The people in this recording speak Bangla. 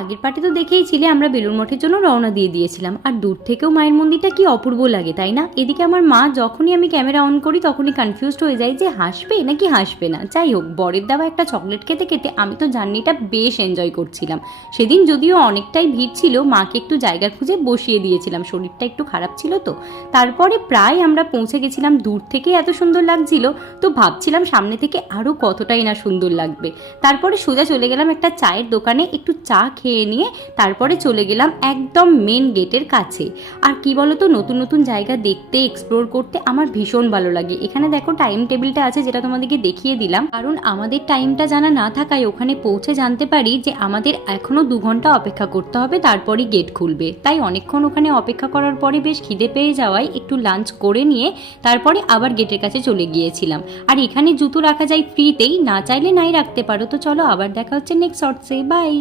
আগের পার্টে তো দেখেইছিলে আমরা বেলুড় মঠের জন্য রওনা দিয়ে দিয়েছিলাম, আর দূর থেকেও মায়ের মন্দিরটা কি অপূর্ব লাগে, তাই না? এদিকে আমার মা যখনই আমি ক্যামেরা অন করি তখনই কনফিউজড হয়ে যায় যে হাসবে নাকি হাসবে না। যাই হোক, বরের দেওয়া একটা চকলেট খেতে খেতে আমি তো জার্নিটা বেশ এনজয় করছিলাম। সেদিন যদিও অনেকটাই ভিড় ছিল, মাকে একটু জায়গা খুঁজে বসিয়ে দিয়েছিলাম, শরীরটা একটু খারাপ ছিল তো। তারপরে প্রায় আমরা পৌঁছে গেছিলাম, দূর থেকে এত সুন্দর লাগছিল তো ভাবছিলাম সামনে থেকে আরও কতটাই না সুন্দর লাগবে। তারপরে সোজা চলে গেলাম একটা চায়ের দোকানে, একটু চা খেয়ে নিয়ে তারপরে চলে গেলাম একদম মেন গেটের কাছে। আর কি বলতো, নতুন নতুন জায়গা দেখতে এক্সপ্লোর করতে আমার ভীষণ ভালো লাগে। এখানে দেখো টাইম টেবিলটা আছে, যেটা তোমাদেরকে দেখিয়ে দিলাম, কারণ আমাদের টাইমটা জানা না থাকায় ওখানে পৌঁছে জানতে পারি যে আমাদের এখনো 2 ঘন্টা অপেক্ষা করতে হবে, তারপরই গেট খুলবে। তাই অনেকক্ষণ ওখানে অপেক্ষা করার পরে বেশ খিদে পেয়ে যাওয়ায় একটু লাঞ্চ করে নিয়ে তারপরে আবার গেটের কাছে চলে গিয়েছিলাম। আর এখানে জুতো রাখা যায় ফ্রিতেই, না চাইলে নাই রাখতে পারো। তো চলো আবার দেখা হচ্ছে নেক্সট শর্টসে, বাই।